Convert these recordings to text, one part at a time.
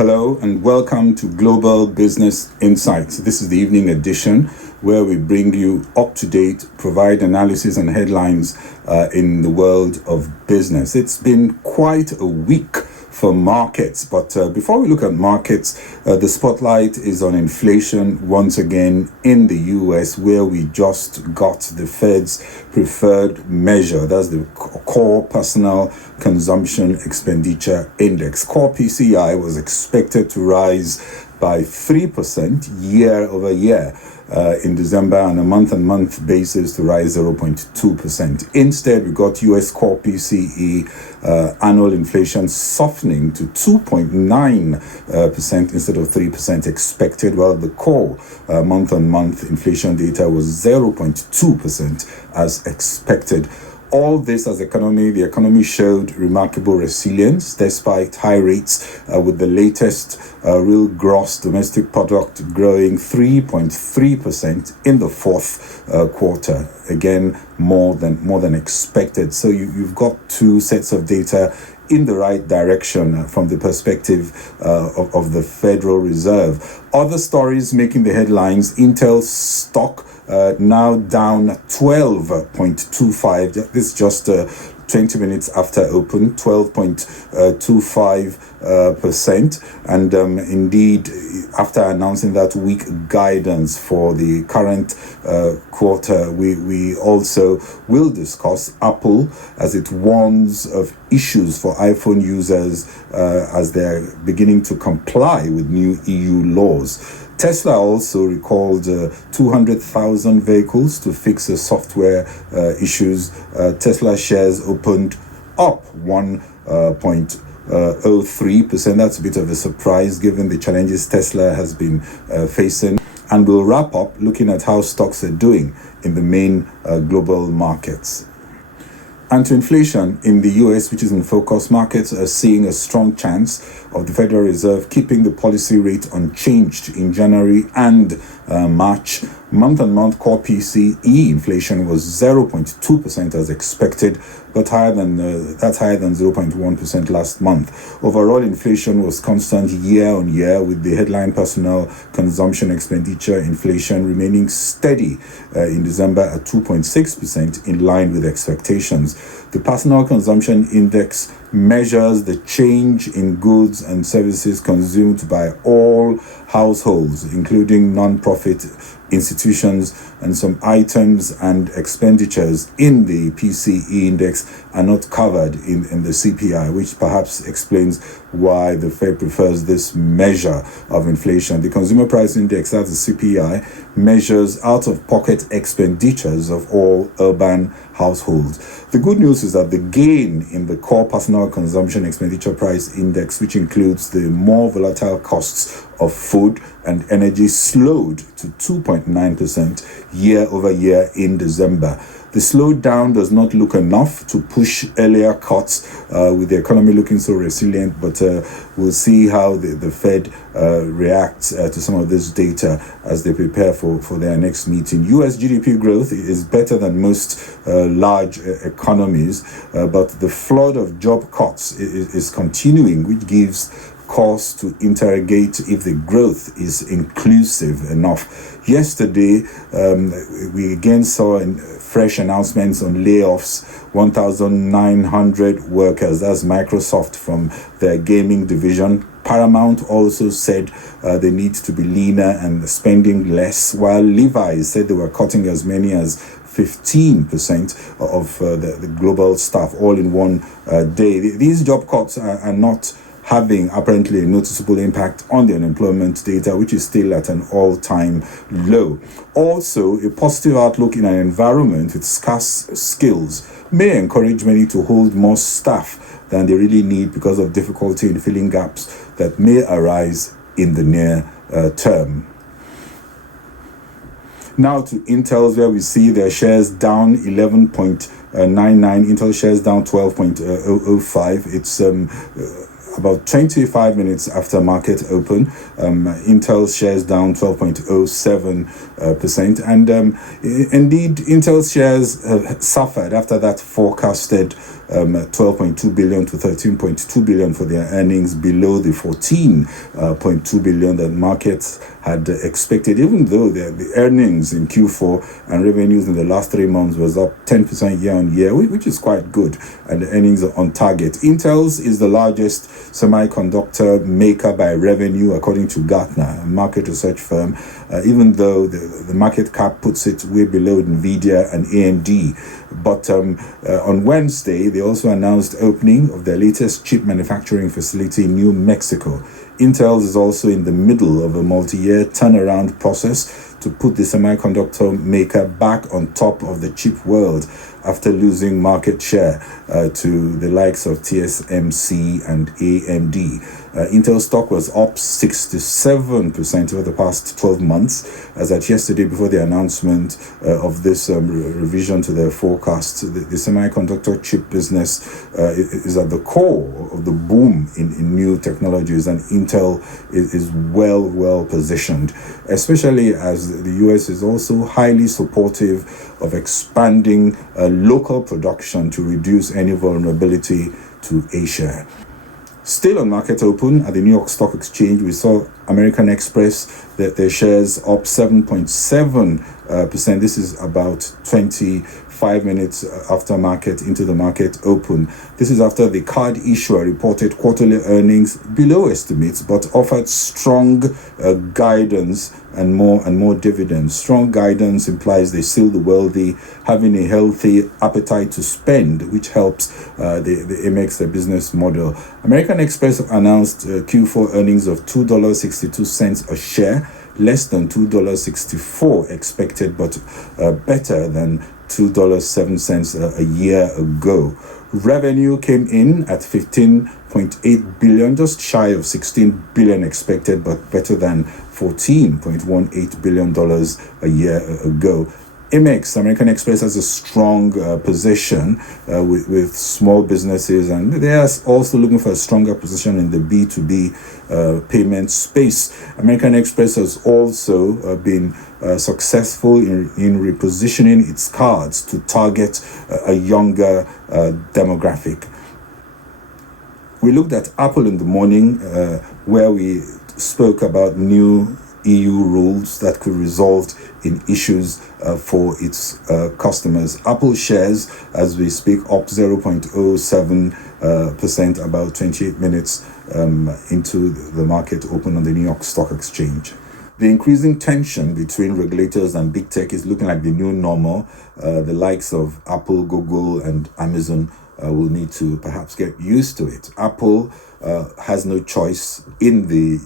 Hello and welcome to Global Business Insights. This is the evening edition where we bring you up to date, provide analysis and headlines in the world of business. It's been quite a week for markets, but before we look at markets, the spotlight is on inflation once again in the US, where we just got the Fed's preferred measure. That's the Core Personal Consumption Expenditure Index. Core PCI was expected to rise by 3% year over year in December, on a month-on-month basis to rise 0.2%. Instead, we got US core PCE annual inflation softening to 2.9% instead of 3% expected, while the core month-on-month inflation data was 0.2% as expected. All this as the economy showed remarkable resilience despite high rates, with the latest real gross domestic product growing 3.3% in the fourth quarter. Again, more than expected. So you've got two sets of data in the right direction from the perspective of the Federal Reserve. Other stories making the headlines: Intel stock now down 12.25. This is just 20 minutes after open, 12.25%. And indeed, after announcing that weak guidance for the current quarter, we also will discuss Apple as it warns of issues for iPhone users as they're beginning to comply with new EU laws. Tesla also recalled 200,000 vehicles to fix the software issues. Tesla shares opened up 1.03%. That's a bit of a surprise given the challenges Tesla has been facing. And we'll wrap up looking at how stocks are doing in the main global markets. And to inflation in the US, which is in focus, markets are seeing a strong chance of the Federal Reserve keeping the policy rate unchanged in January and March. Month-on-month core PCE inflation was 0.2% as expected, but higher than 0.1% last month. Overall inflation was constant year on year, with the headline personal consumption expenditure inflation remaining steady in December at 2.6%, in line with expectations. The personal consumption index measures the change in goods and services consumed by all households, including non-profit institutions, and some items and expenditures in the PCE index are not covered in the CPI, which perhaps explains why the Fed prefers this measure of inflation. The Consumer Price Index, that's the CPI, measures out-of-pocket expenditures of all urban households. The good news is that the gain in the core personal consumption expenditure price index, which includes the more volatile costs of food and energy, slowed to 2.9% year over year in December. The slowdown does not look enough to push earlier cuts with the economy looking so resilient, but we'll see how the Fed reacts to some of this data as they prepare for their next meeting. US GDP growth is better than most large economies, but the flood of job cuts is continuing, which gives cause to interrogate if the growth is inclusive enough. Yesterday, we again saw fresh announcements on layoffs, 1,900 workers. That's Microsoft from their gaming division. Paramount also said they need to be leaner and spending less, while Levi's said they were cutting as many as 15% of the global staff all in one day. These job cuts are not having apparently a noticeable impact on the unemployment data, which is still at an all-time low. Also, a positive outlook in an environment with scarce skills may encourage many to hold more staff than they really need because of difficulty in filling gaps that may arise in the near term. Now to Intel's, where we see their shares down 11.99, Intel shares down 12.05. It's about 25 minutes after market open, Intel shares down 12.07%. And indeed, Intel shares suffered after that forecasted 12.2 billion to 13.2 billion for their earnings, below the 14.2 billion that markets had expected, even though the earnings in Q4 and revenues in the last 3 months was up 10% year on year, which is quite good, and the earnings are on target. Intel's is the largest semiconductor maker by revenue, according to Gartner, a market research firm, even though the market cap puts it way below Nvidia and AMD. But on Wednesday, they also announced opening of their latest chip manufacturing facility in New Mexico. Intel is also in the middle of a multi-year turnaround process to put the semiconductor maker back on top of the chip world after losing market share to the likes of TSMC and AMD. Intel stock was up 67% over the past 12 months, as at yesterday before the announcement of this revision to their forecast. The semiconductor chip business is at the core of the boom in new technologies, and Intel is well positioned, especially as the US is also highly supportive of expanding local production to reduce any vulnerability to Asia. Still on market open at the New York Stock Exchange, we saw American Express, their shares up 7.7%. This is about 25 minutes after market into the market open. This is after the card issuer reported quarterly earnings below estimates, but offered strong guidance and more dividends. Strong guidance implies they still the wealthy having a healthy appetite to spend, which helps it makes the business model. American Express announced Q4 earnings of $2.62 a share, less than $2.64 expected, but better than $2.07 a year ago. Revenue came in at 15.8 billion, just shy of 16 billion expected, but better than $14.18 billion a year ago. Amex, American Express, has a strong position with small businesses, and they are also looking for a stronger position in the B2B payment space. American Express has also been successful in repositioning its cards to target a younger demographic. We looked at Apple in the morning, where we spoke about new EU rules that could result in issues for its customers. Apple shares, as we speak, up 0.07%, about 28 minutes into the market open on the New York Stock Exchange. The increasing tension between regulators and big tech is looking like the new normal. The likes of Apple, Google, and Amazon will need to perhaps get used to it. Apple has no choice in the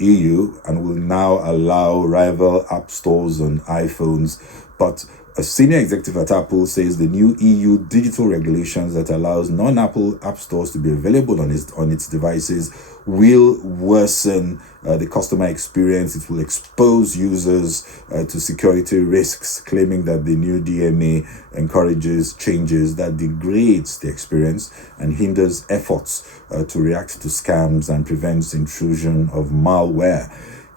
EU and will now allow rival app stores on iPhones, but a senior executive at Apple says the new EU digital regulations that allows non-Apple app stores to be available on its devices will worsen the customer experience. It will expose users to security risks, claiming that the new DMA encourages changes that degrades the experience and hinders efforts to react to scams and prevents intrusion of malware.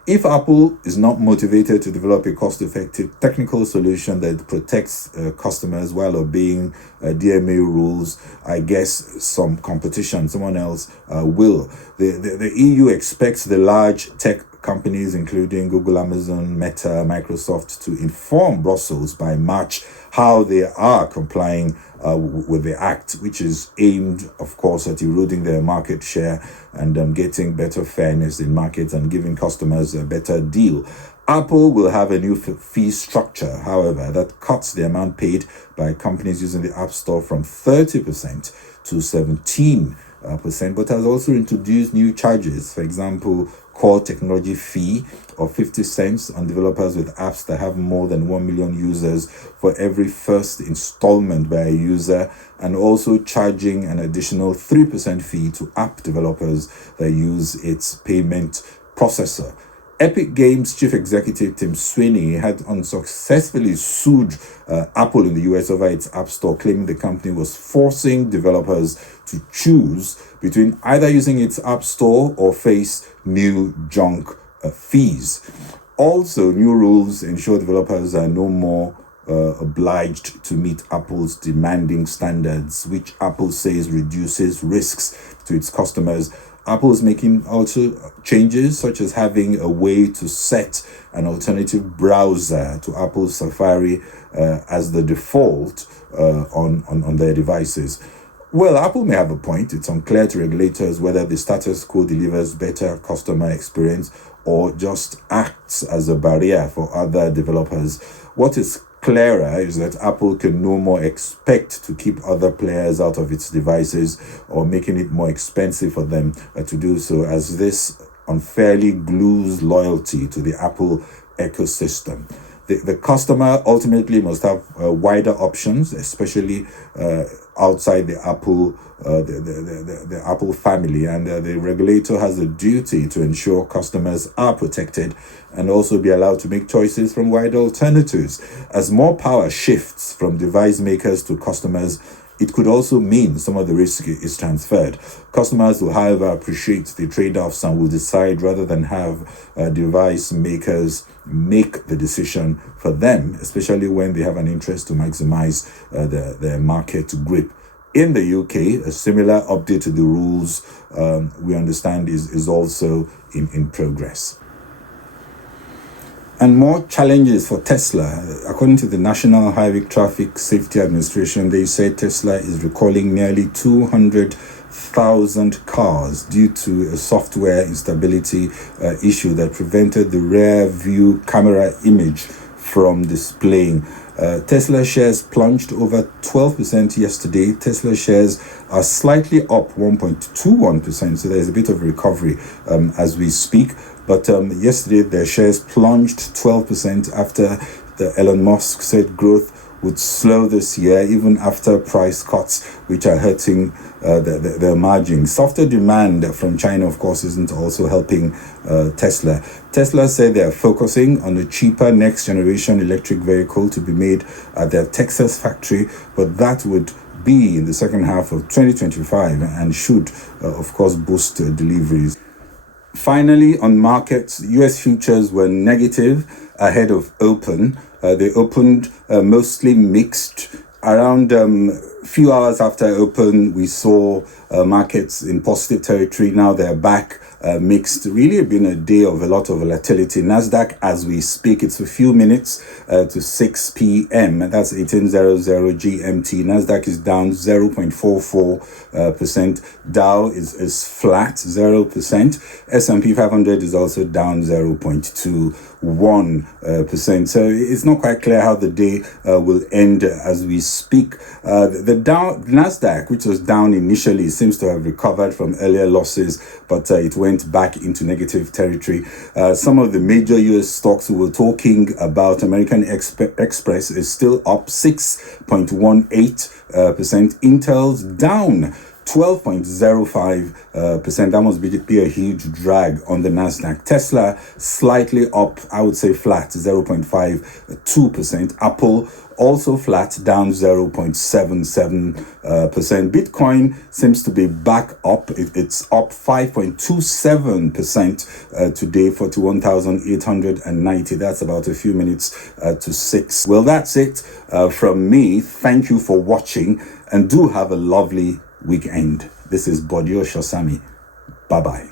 If Apple is not motivated to develop a cost-effective technical solution that protects customers while obeying DMA rules, I guess someone else will. The EU expects the large tech companies, including Google, Amazon, Meta, Microsoft, to inform Brussels by March how they are complying with the act, which is aimed, of course, at eroding their market share and getting better fairness in markets and giving customers a better deal. Apple will have a new fee structure, however, that cuts the amount paid by companies using the App Store from 30% to 17%, but has also introduced new charges. For example, core technology fee of 50 cents on developers with apps that have more than 1 million users for every first installment by a user, and also charging an additional 3% fee to app developers that use its payment processor. Epic Games chief executive Tim Sweeney had unsuccessfully sued Apple in the US over its App Store, claiming the company was forcing developers to choose between either using its App Store or face new junk fees. Also, new rules ensure developers are no more obliged to meet Apple's demanding standards, which Apple says reduces risks to its customers. Apple is making also changes, such as having a way to set an alternative browser to Apple's Safari as the default on their devices. Well, Apple may have a point. It's unclear to regulators whether the status quo delivers better customer experience or just acts as a barrier for other developers. What is clearer is that Apple can no more expect to keep other players out of its devices or making it more expensive for them to do so, as this unfairly glues loyalty to the Apple ecosystem. The customer ultimately must have wider options, especially outside the Apple the Apple family, and the regulator has a duty to ensure customers are protected and also be allowed to make choices from wider alternatives. As more power shifts from device makers to customers, it could also mean some of the risk is transferred. Customers will, however, appreciate the trade-offs and will decide rather than have device makers make the decision for them, especially when they have an interest to maximize their market grip. In the UK, a similar update to the rules, we understand, is also in progress. And more challenges for Tesla. According to the National Highway Traffic Safety Administration, they say Tesla is recalling nearly 200,000 cars due to a software instability issue that prevented the rear view camera image from displaying. Tesla shares plunged over 12% yesterday. Tesla shares are slightly up 1.21%, so there's a bit of recovery as we speak. But yesterday, their shares plunged 12% after Elon Musk said growth would slow this year, even after price cuts, which are hurting their margins. Softer demand from China, of course, isn't also helping Tesla. Tesla said they are focusing on a cheaper next-generation electric vehicle to be made at their Texas factory, but that would be in the second half of 2025 and should, of course, boost deliveries. Finally, on markets, US futures were negative ahead of open. They opened mostly mixed. Around few hours after open, we saw markets in positive territory. Now they're back mixed. Really been a day of a lot of volatility. Nasdaq, as we speak, it's a few minutes to 6 p.m. That's 1800 GMT. Nasdaq is down 0.44%. Dow is flat 0%. S&P 500 is also down 0.21%. So it's not quite clear how the day will end as we speak. The Nasdaq, which was down initially, seems to have recovered from earlier losses, but it went back into negative territory. Some of the major US stocks we were talking about, American Express is still up 6.18%. Intel's down 12.05%. That must be a huge drag on the Nasdaq. Tesla slightly up, I would say flat, 0.52%. Apple also flat, down 0.77%. Bitcoin seems to be back up. It's up 5.27% today, 41,890. That's about a few minutes to 6. Well, that's it from me. Thank you for watching, and do have a lovely weekend. This is Bodio Shosami. Bye-bye.